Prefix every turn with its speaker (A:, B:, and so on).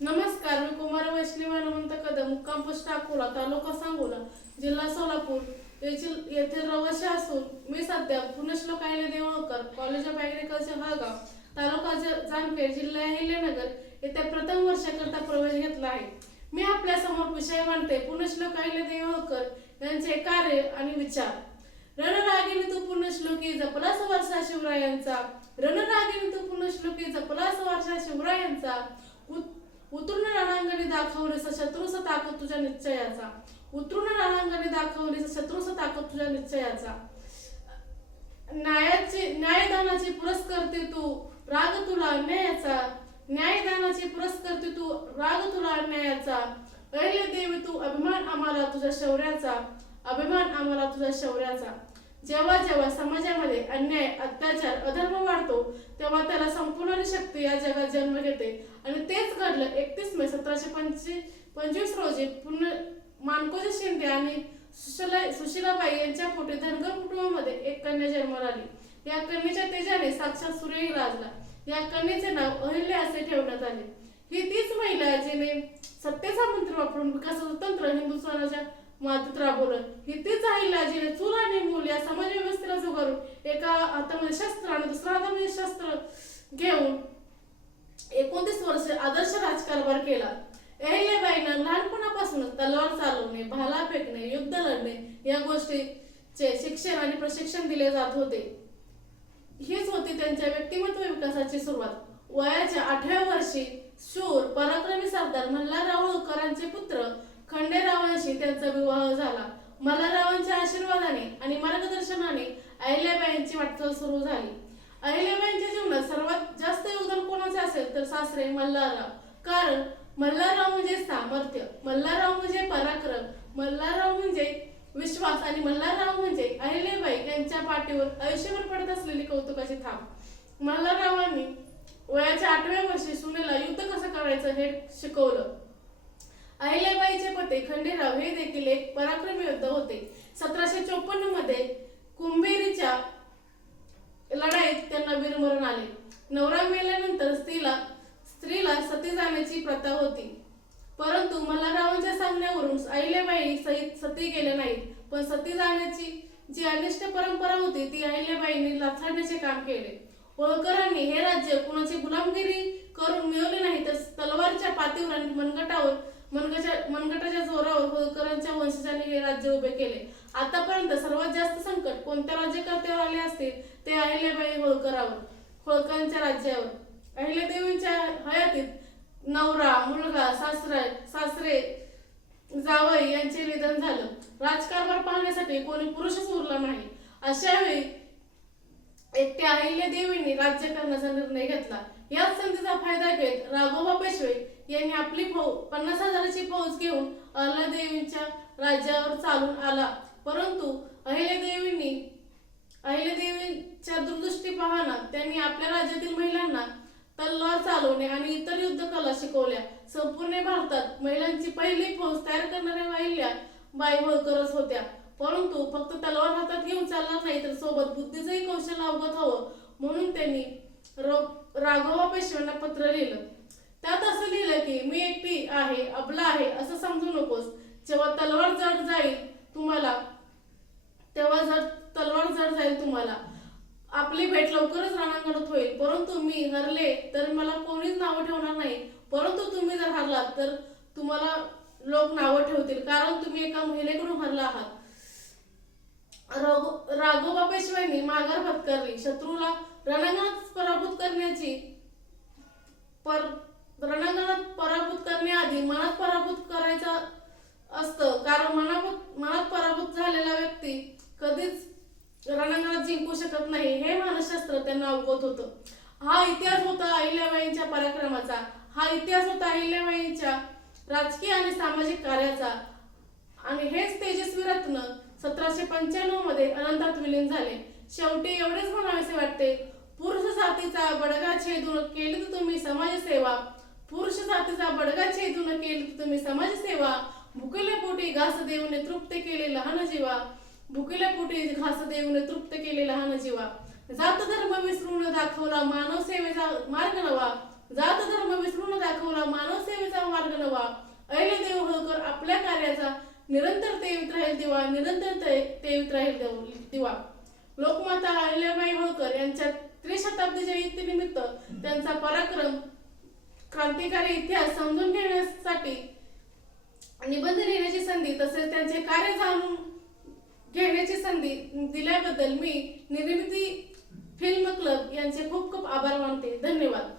A: नमस्कार मी कुमार वैष्णवी हनुमंत कदम मुक्काम पोस्ट अकोला तालुका सांगोला जिल्हा सोलापूर येथील येथील रहिवासी असून मी सध्या पुणेश्लोक आयले देवळकर college of agriculture Halgaon taluka ज- जामखेड जिल्हा अहिल्यानगर येथे प्रथम वर्षाकरता प्रवेश घेतला आहे. मी आपल्यासमोर विषय मांडते. पुणेश्लोक आयले देवळकर यांचे कार्य आणि विचार. रणरागिनी तू पुण्यश्लोकी जपलास वर्षा शिवरायांचा. रणरागिनी तू पुण्यश्लोकी जपलास वर्षा शिवरायांचा. दाखवलीस शत्रूस ताकद तुझ्या निश्चयाचा. उतरून रणांगणी दाखवलीस शत्रूस ताकद तुझ्या निश्चयाचा. न्यायाची न्यायदानाची पुरस्कर्ते तू राग तुला अन्यायाचा. न्यायदानाची पुरस्कर्ते तू राग तुला अन्यायाचा. अहिल्या देवी तू अभिमान आम्हाला तुझ्या शौर्याचा. अभिमान आम्हाला तुझ्या शौर्याचा. जेव्हा जेव्हा समाजामध्ये अन्याय अत्याचार अधर्म वाढतो तेव्हा त्याला संपूर्ण शक्ती या जगात जन्म घेते. आणि तेच घडलं एकतीस मे सतराशे पंचवीस पंचवीस रोजी पुण्य मानकोजी शिंदे आणि सुशीला सुशीलाबाई यांच्या पोटी धनगर कुटुंबामध्ये एक कन्या जन्माला आली. या कन्येच्या तेजाने साक्षात सूर्यही राजला. या कन्येचे नाव अहिल्या असे ठेवण्यात आले. ही तीच महिला जिने सत्तेचा मंत्र वापरून विकासाचं तंत्र हिंदू स्वराज्या राबवलं ही तीच अहिल्या जिने चूल आणि मूल या समाज व्यवस्थेला जुगारून एका हातामध्ये शस्त्र आणि दुसऱ्या हातामध्ये शस्त्र घेऊन एकोणतीस वर्ष आदर्श राजकारभार केला. अहिल्याबाईंना लहानपणापासूनच तलवार चालवणे भाला फेकणे युद्ध लढणे या गोष्टीचे शिक्षण आणि प्रशिक्षण दिले जात होते. हीच होती त्यांच्या व्यक्तिमत्व विकासाची सुरुवात. वयाच्या आठव्या वर्षी शूर पराक्रमी सरदार मल्हारराव होळकरांचे पुत्र खंडेरावांशी त्यांचा विवाह झाला. मल्हाररावांच्या आशीर्वादाने आणि मार्गदर्शनाने अहिल्याबाईंची वाटचाल सुरू झाली. अहिल्याबाईंच्या जीवनात सर्वात जास्त योगदान कोणाचे असेल तर सासरे मल्हारराव. कारण मल्हारराव म्हणजे सामर्थ्य मल्हारराव म्हणजे पराक्रम मल्हारराव म्हणजे विश्वास आणि मल्हारराव म्हणजे अहिल्याबाई यांच्या पाठीवर आयुष्यभर पडत असलेली कौतुकाची थांब मल्हाररावांनी वयाच्या आठव्या वर्षी सुनेला युद्ध कसं करायचं हे शिकवलं. अहिल्याबाईचे पती खंडेराव हे देखील एक पराक्रमी योद्धा होते. सतराशे चोपन्नमध्ये कुंभेरीच्या लढाईत त्यांना वीरमरण आले. नवरा मेल्यानंतर स्त्रीला स्त्रीला सती जाण्याची प्रथा होती. परंतु मल्हाररावांच्या सांगण्यावरून अहिल्याबाई सहित सती गेले नाहीत. पण सती जाण्याची जी अनिष्ट परंपरा होती ती अहिल्याबाईंनी लाथाडण्याचे काम केले. होळकरांनी हे राज्य कुणाची गुलामगिरी करून मिळवले नाही तर तलवारच्या पातीवर आणि मनगटावर मनगटाच्या मनगटाच्या जोरावर होळकरांच्या वंशजांनी हे राज्य उभे केले. आतापर्यंत सर्वात जास्त संकट कोणत्या राज्यकर्त्यावर आले असतील ते अहिल्याबाई होळकरावर होळकरांच्या राज्यावर. अहिल्यादेवींच्या हयातीत नवरा मुलगा सासरा सासरे जावई यांचे निधन झालं. राजकारभार पाहण्यासाठी कोणी पुरुषच उरला नाही. अशावेळी एकट्या अहिल्या देवींनी राज्य करण्याचा निर्णय घेतला. याच संधीचा फायदा घेत राघोबा पेशवे यांनी आपली फौज पन्नास हजाराची फौज घेऊन अहिल्यादेवींच्या राज्यावर चालून आला. परंतु अहिल्यादेवींनी अहिल्यादेवींच्या दुर्दृष्टी पाहना त्यांनी आपल्या राज्यातील महिलांना तलवार चालवणे आणि इतर युद्ध कला शिकवल्या. संपूर्ण भारतात महिलांची पहिली फौज तयार करणाऱ्या अहिल्या बाई होळकरच होत्या. परंतु फक्त तलवार हातात घेऊन चालणार नाही तर सोबत बुद्धीचंही कौशल्य अवगत हवं म्हणून त्यांनी रो- राघोबा पेशव्यांना पत्र लिहिलं. त्यात असं लिहिलं की मी एकटी आहे अबला आहे असं समजू नकोस. जेव्हा तलवार जड जाईल तुम्हाला तेव्हा जर तलवार जड जाईल तुम्हाला. आपली भेट लवकरच रणांगणात होईल. परंतु मी हरले तर मला कोणीच नावं ठेवणार नाही. परंतु तुम्ही जर हरलात तर तुम्हाला लोक नावं ठेवतील. कारण तुम्ही एका महिलेकडून हरला आहात. राघोबा पेशव्यांनी माघार पत्करली शत्रूला रणांगणात पराभूत करण्याची पर रणांगणात पराभूत करण्याआधी मनात पराभूत करायचं असतं. कारण मनाभूत मनात पराभूत झालेला व्यक्ती कधीच रणांगणात जिंकू शकत नाही. हे मानसशास्त्र त्यांना अवगत होतं. हा इतिहास होता अहिल्याबाईंच्या पराक्रमाचा. हा इतिहास होता अहिल्याबाईंच्या राजकीय आणि सामाजिक कार्याचा. आणि हेच तेजस्वी रत्न सतराशे पंच्याण्णवमध्ये अनंतात विलीन झाले. शेवटी एवढेच म्हणावेसे वाटते पुरुष जातीचा बडगा छेदून केली तर तुम्ही समाजसेवा पुरुष जातीचा बडगा छेदून केली तुम्ही समाजसेवा भुकेल्या पोटी घास देऊन तृप्त केले लहान जीवा भुकेल्या पोटी घास देऊन तृप्त केले लहान जीवा जात धर्म विसरून दाखवला मानव सेवेचा मार्ग नवा जात धर्म विसरून दाखवला मानव सेवेचा मार्ग नवा ऐले देव होळकर आपल्या कार्याचा निरंतर तेवित राहील दिवा निरंतर तेवित राहील दिवा लोकमाता अहिल्याबाई होळकर यांच्या त्रिशताब्दीच्या निमित्त त्यांचा पराक्रम क्रांतिकारी इतिहास समजून घेण्यासाठी निबंध लिहिण्याची संधी तसेच त्यांचे कार्य जाणून घेण्याची संधी दिल्याबद्दल मी निर्मिती फिल्म क्लब यांचे खूप खूप आभार मानते. धन्यवाद.